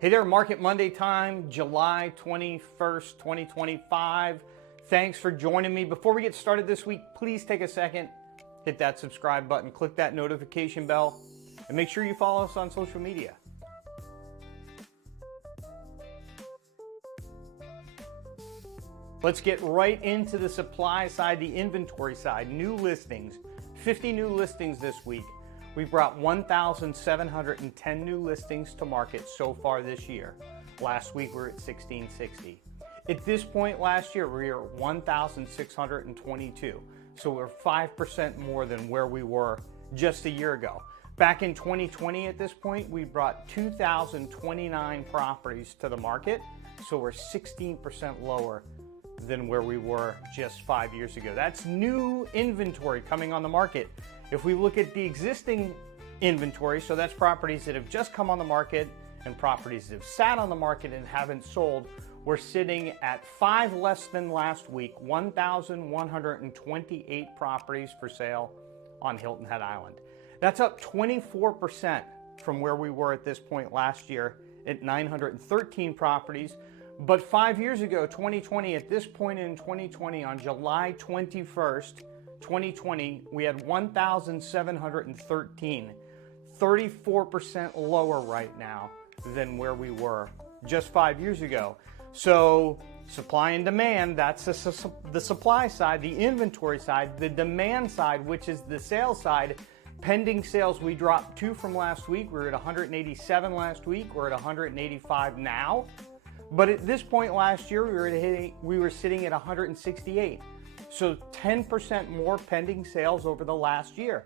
Hey there, Market Monday time, July 21st, 2025. Thanks for joining me. Before we get started this week, please take a second, hit that subscribe button, click that notification bell, and make sure you follow us on social media. Let's get right into the supply side, the inventory side. New listings, 50 new listings this week. We brought 1,710 new listings to market so far this year. Last week we were at 1,660. At this point last year, we were at 1,622. So we're 5% more than where we were just a year ago. Back in 2020 at this point, we brought 2,029 properties to the market. So we're 16% lower than where we were just 5 years ago. That's new inventory coming on the market. If we look at the existing inventory, so that's properties that have just come on the market and properties that have sat on the market and haven't sold, we're sitting at 5 less than last week, 1,128 properties for sale on Hilton Head Island. That's up 24% from where we were at this point last year at 913 properties. But 5 years ago, 2020, at this point in 2020, on July 21st, 2020, we had 1,713, 34% lower right now than where we were just 5 years ago. So supply and demand, that's the supply side, the inventory side. The demand side, which is the sales side, pending sales, we dropped 2 from last week. We were at 187 last week. We're at 185 now. But at this point last year, we were sitting at 168. So 10% more pending sales over the last year.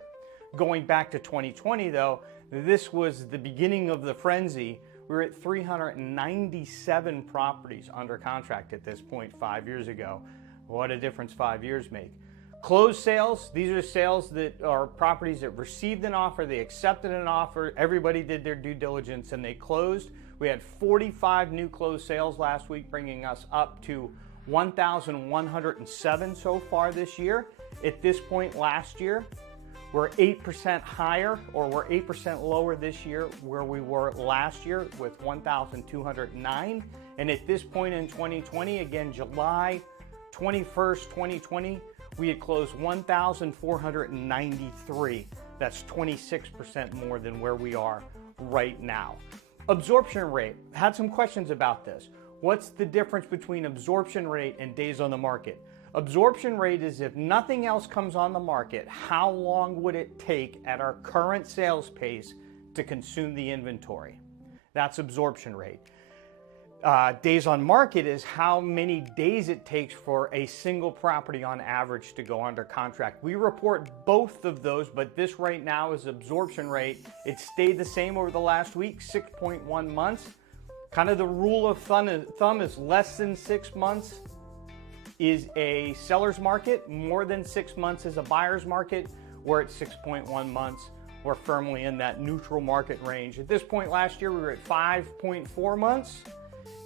Going back to 2020 though, this was the beginning of the frenzy. We were at 397 properties under contract at this point 5 years ago. What a difference 5 years make. Closed sales, these are sales that are properties that received an offer, they accepted an offer, everybody did their due diligence and they closed. We had 45 new closed sales last week, bringing us up to 1,107 so far this year. At this point last year, we're 8% higher, or we're 8% lower this year where we were last year with 1,209. And at this point in 2020, again, July 21st, 2020, we had closed 1,493. That's 26% more than where we are right now. Absorption rate, had some questions about this. What's the difference between absorption rate and days on the market? Absorption rate is if nothing else comes on the market, how long would it take at our current sales pace to consume the inventory? That's absorption rate. Days on market is how many days it takes for a single property on average to go under contract. We report both of those, but this right now is absorption rate. It stayed the same over the last week, 6.1 months. Kind of the rule of thumb is less than 6 months is a seller's market, more than 6 months is a buyer's market. We're at 6.1 months. We're firmly in that neutral market range. At this point last year, we were at 5.4 months.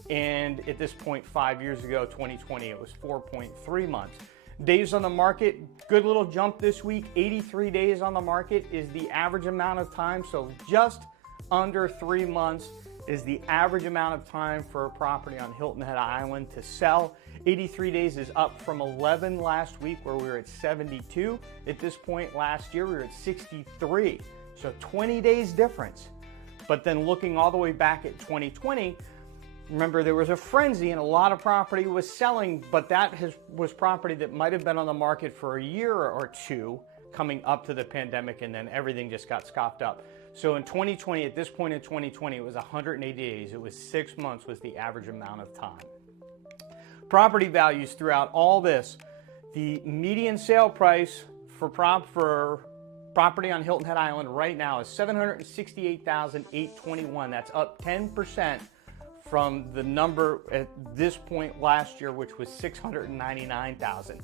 And at this point 5 years ago, 2020, it was 4.3 months. Days on the market, good little jump this week. 83 days on the market is the average amount of time. So just under 3 months is the average amount of time for a property on Hilton Head Island to sell. 83 days is up from 11 last week where we were at 72. At this point last year, we were at 63. So 20 days difference. But then looking all the way back at 2020, remember there was a frenzy and a lot of property was selling, but that was property that might have been on the market for a year or two coming up to the pandemic, and then everything just got scooped up. So in 2020, at this point in 2020, it was 180 days. It was 6 months was the average amount of time. Property values throughout all this. The median sale price for property on Hilton Head Island right now is $768,821. That's up 10% from the number at this point last year, which was $699,000.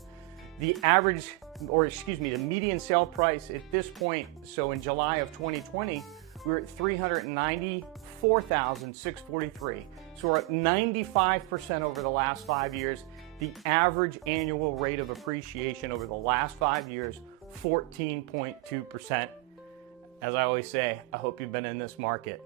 The average, or excuse me, the median sale price at this point, so in July of 2020, we were at $394,643. So we're up 95% over the last 5 years. The average annual rate of appreciation over the last 5 years, 14.2%. As I always say, I hope you've been in this market.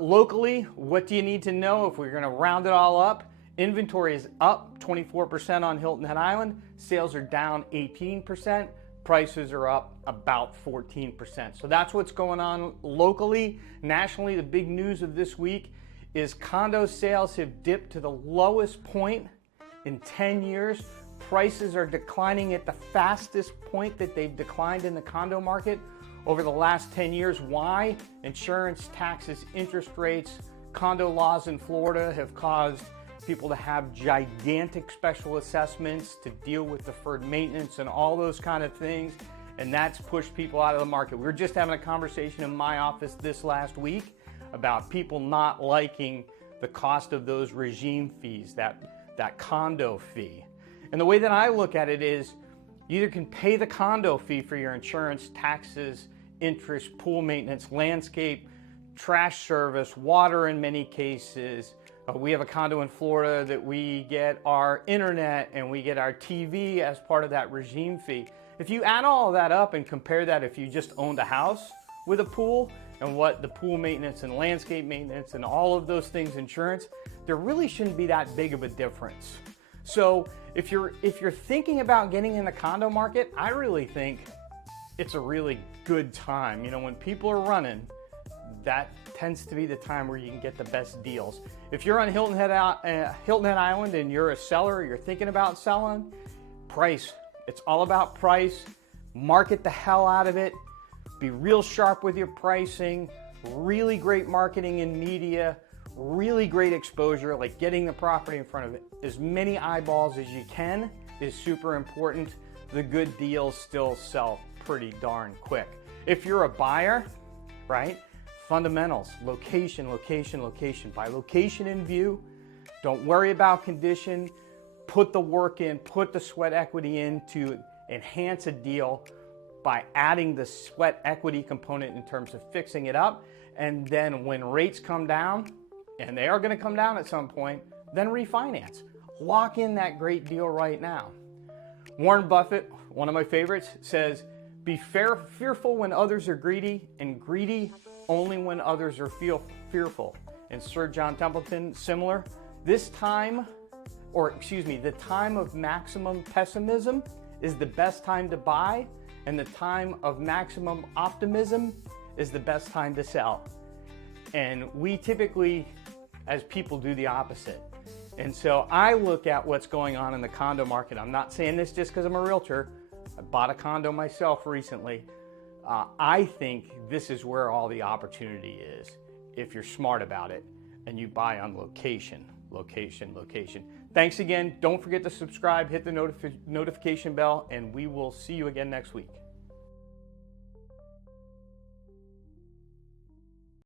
Locally, what do you need to know if we're going to round it all up? Inventory is up 24% on Hilton Head Island. Sales are down 18%. Prices are up about 14%. So that's what's going on locally. Nationally, the big news of this week is condo sales have dipped to the lowest point in 10 years. Prices are declining at the fastest point that they've declined in the condo market over the last 10 years. Why? Insurance, taxes, interest rates, condo laws in Florida have caused people to have gigantic special assessments to deal with deferred maintenance and all those kind of things, and that's pushed people out of the market. We were just having a conversation in my office this last week about people not liking the cost of those regime fees, that condo fee. And the way that I look at it is you either can pay the condo fee for your insurance, taxes, interest, pool maintenance, landscape, trash service, water in many cases. We have a condo in Florida that we get our internet and we get our TV as part of that regime fee. If you add all of that up and compare that if you just owned a house with a pool and what the pool maintenance and landscape maintenance and all of those things insurance, there really shouldn't be that big of a difference. So if you're thinking about getting in the condo market, I really think it's a really good time. You know, when people are running, that tends to be the time where you can get the best deals. If you're on Hilton Head Island and you're a seller, or you're thinking about selling, price. It's all about price. Market the hell out of it. Be real sharp with your pricing. Really great marketing and media. Really great exposure, like getting the property in front of as many eyeballs as you can is super important. The good deals still sell pretty darn quick. If you're a buyer, right? Fundamentals, location, location, location. By location in view, don't worry about condition. Put the work in, put the sweat equity in to enhance a deal by adding the sweat equity component in terms of fixing it up. And then when rates come down, and they are going to come down at some point, then refinance. Lock in that great deal right now. Warren Buffett, one of my favorites, says, be fearful when others are greedy, and greedy only when others are fearful. And Sir John Templeton, similar. The time of maximum pessimism is the best time to buy, and the time of maximum optimism is the best time to sell. And we typically, as people, do the opposite. And so I look at what's going on in the condo market. I'm not saying this just because I'm a realtor. I bought a condo myself recently. I think this is where all the opportunity is if you're smart about it and you buy on location, location, location. Thanks again. Don't forget to subscribe, hit the notification bell, and we will see you again next week.